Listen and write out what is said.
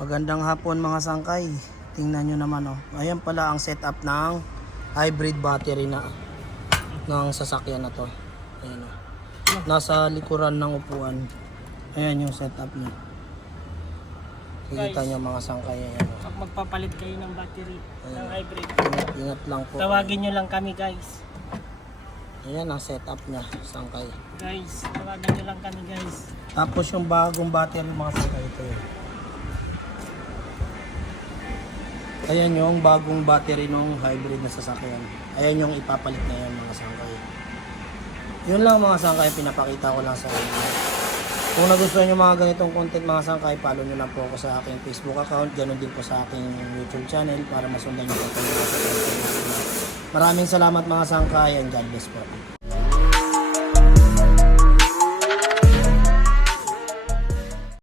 Magandang hapon mga sangkay. Tingnan nyo naman oh. Ayan pala ang setup ng hybrid battery na ng sasakyan na to. Ayan oh. Nasa likuran ng upuan. Ayan yung setup niya. Kita nyo mga sangkay. Ayan oh. Pag magpapalit kayo ng battery ng hybrid, Ingat lang po. tawagin nyo lang kami guys. Ayan ang setup niya, sangkay. Guys, tawagin nyo lang kami guys. Tapos yung bagong battery mga sangkay ito yun. Ayan yung bagong battery ng hybrid na sasakyan. Ayan yung ipapalit na yan mga sangkay. Yun lang mga sangkay, pinapakita ko lang sa inyo. Kung nagustuhan nyo mga ganitong content mga sangkay, follow nyo lang po ako sa aking Facebook account. Ganon din po sa aking YouTube channel para masundan nyo po. Maraming salamat mga sangkay and God bless po.